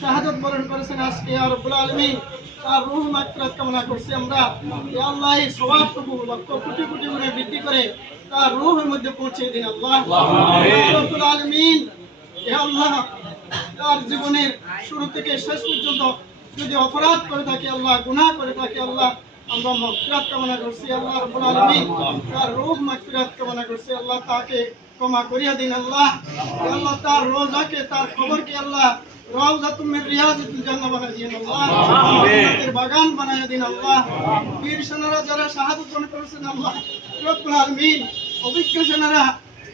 শাহাদত বরণ করেছেন আজকে আর রব্বুল আলামিন। তার রূহ মাগফিরাত কামনা করছি আমরা। আল্লাহ এই সওয়াবটুকু লক্ষ কোটি কোটি গুণে বৃদ্ধি করে তার রূহের মধ্যে পৌঁছে দিন আল্লাহ। রব্বুল আলামিন। ইয়া আল্লাহ তার জীবনের শুরু থেকে শেষ পর্যন্ত যদি অপরাধ করে থাকি আল্লাহ গুনাহ করে থাকি আল্লাহ আমরা মাগফিরাত কামনা করছি আল্লাহ রাব্বুল আলামিন। তার রূহ মাগফিরাত কামনা করছি আল্লাহ তাকে ক্ষমা করিয়া দিন আল্লাহ। আল্লাহ তার রোজাকে তার খবরকে আল্লাহ বানায় আল্লাহ। জান্নাতের বাগান বানায় দিন আল্লাহ। বীর সেনারা যারা শাহাদত বরণ করেছেন আল্লাহ রব্বুল আলামিন। অভিজ্ঞ সেনারা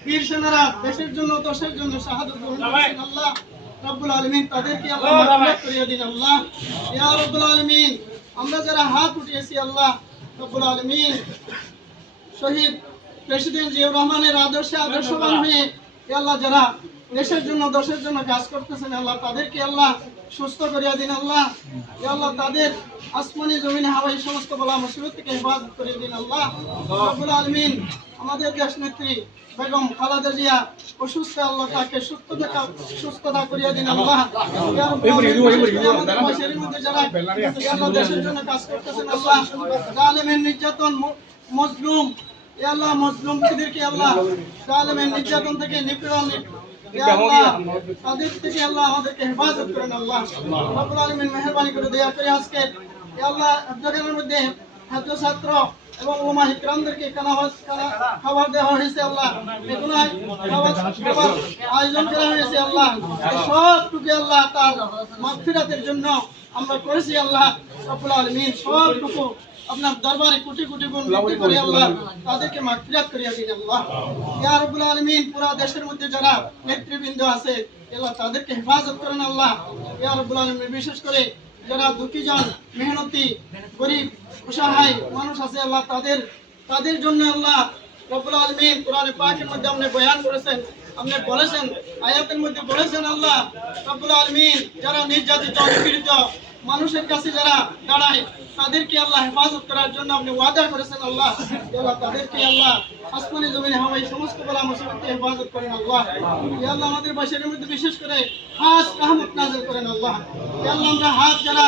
বীর সেনারা দেশের জন্য দেশের জন্য শাহাদত বরণ করেছেন আল্লাহ। রব্বুল আলামিন তাদেরকে আল্লাহ মাগফিরাত করিয়া দিন আল্লাহ। ইয়া রব্বুল আলামিন আমরা যারা হাত উঠিয়েছি আল্লাহ রব্বুল আলামিন। শহীদ প্রেসিডেন্ট জিয়াউর রহমানের আদর্শে আদর্শবান হয়ে আল্লাহ যারা দেশের জন্য দেশের জন্য কাজ করতেছেন আল্লাহ তাদেরকে আল্লাহ সুস্থ করিয়া দিন আল্লাহ। আল্লাহ তাদের আসমানি জমিনে হাওয়াই সমস্ত বলা মুসিবত থেকে হেফাজত করিয়ে দিন আল্লাহ। আলমিন আমাদের দেশ নেত্রী বেগম খালাদা জিয়া অসুস্থ আল্লাহ তাকে সুস্থতা সুস্থতা করিয়া দিন আল্লাহ। রব্বুল আমাদের মধ্যে যারা দেশের জন্য কাজ করতেছেন আল্লাহ। জালেমের নির্যাতন মজলুম। আল্লাহ মজলুমদেরকে আল্লাহ জালেমের নির্যাতন থেকে নিপীড়ন তাদের থেকে আল্লাহ আমাদেরকে হেফাজত করেন আল্লাহ। রব্বুল আলামিন মেহেরবানি করে দয়া করে আজকে আল্লাহ হেফজখানার মধ্যে ছাত্র ছাত্র এবং ওমা হিকরামদেরকে খানাবাদ খাবার দেওয়া হয়েছে আল্লাহ। এগুলো খাবার আয়োজন করা হয়েছে আল্লাহ। সবটুকু আল্লাহ তার মাগফিরাতের জন্য আমরা করেছি আল্লাহ রব্বুল আলামিন। সবটুকু আপনার দরবারে কোটি কোটি গুণ বৃদ্ধি করে আল্লাহ তাদেরকে মাগফিরাত করিয়া দিন আল্লাহ। ইয়া রব্বুল আলামিন, পুরো দেশের মধ্যে যারা নেতৃবৃন্দ আছে আল্লাহ তাদেরকে হেফাজত করেন আল্লাহ। ইয়া রব্বুল আলামিন, বিশেষ করে যারা দুঃখীজন মেহনতি, গরিব, অসহায় মানুষ আছে আল্লাহ, তাদের তাদের জন্য আল্লাহ রব্বুল আলমিন কোরআনে পাকের মধ্যে আপনি বয়ান করেছেন, আপনি বলেছেন, আয়াতের মধ্যে বলেছেন আল্লাহ রব্বুল আলমিন, যারা নির্যাতিত নিপীড়িত মানুষের কাছে যারা দাঁড়ায়, তাদেরকে আল্লাহ হেফাজত করার জন্য আপনি ওয়াদা করেছেন আল্লাহ। আল্লাহ তাদেরকে আল্লাহ আসমানি জমিনে হাওয়াই সমস্ত বলা মুসিবত হেফাজত করেন আল্লাহ। ইয়া আল্লাহ, আমাদের বাসের মধ্যে বিশেষ করে খাস রহমত নাযিল করেন আল্লাহ। ইয়া আল্লাহ, আমরা হাত যারা,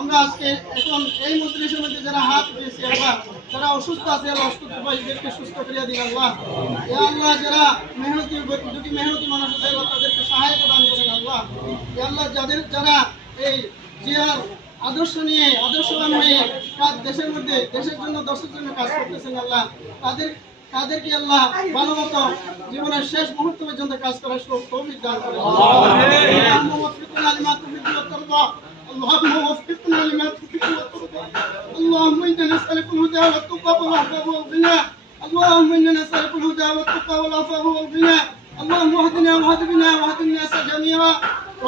আমরা আজকে এখন এই মজলিসের মধ্যে যারা হাত উঠিয়েছি আল্লাহ, যারা অসুস্থ আছে, আল্লাহ অসুস্থ ভাইদেরকে সুস্থ করিয়া দিন আল্লাহ। আল্লাহ, যারা মেহনতি, দুটি মেহনতি মানুষ আছে তাদেরকে সহায়তা দান করেন আল্লাহ। ইয়া আল্লাহ, যাদের যারা এই জিয়ার আদর্শ নিয়ে আদর্শবান হয়ে কাজ দেশের মধ্যে দেশের জন্য দশের জন্য কাজ করতেছেন আল্লাহ তাদের তাদেরকে আল্লাহ ভালো মতো জীবনের শেষ মুহূর্ত পর্যন্ত কাজ করার সব তৌফিক দান করেন اللهم وفقنا لما تحب وترضى اللهم وفقنا لما تحب وترضى اللهم انا نسالك الهدى والتقى والعفو والغنى اللهم انا نسالك الهدى والتقى والعفو والغنى اللهم اهدنا واهد بنا واهد الناس جميعا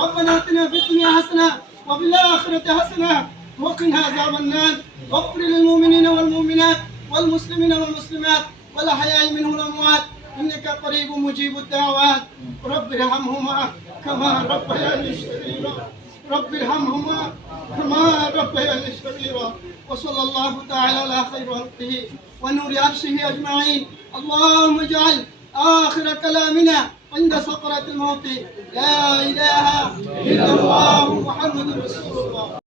ربنا اتنا في الدنيا حسنه وفي الاخره حسنة. وقنا عذاب النار. واغفر للمؤمنين والمؤمنات والمسلمين والمسلمات والأحياء منهم الاموات إنك قريب مجيب الدعوات. رب ارحمهما كما ربياني صغيرا. رب ارحمهما كما ربياني صغيرا. وصلى الله تعالى على خير خلقه ونور عرشه أجمعين. اللهم اجعل آخر كلامنا عند سقرة الموت. لا إله إلا الله محمد رسول الله.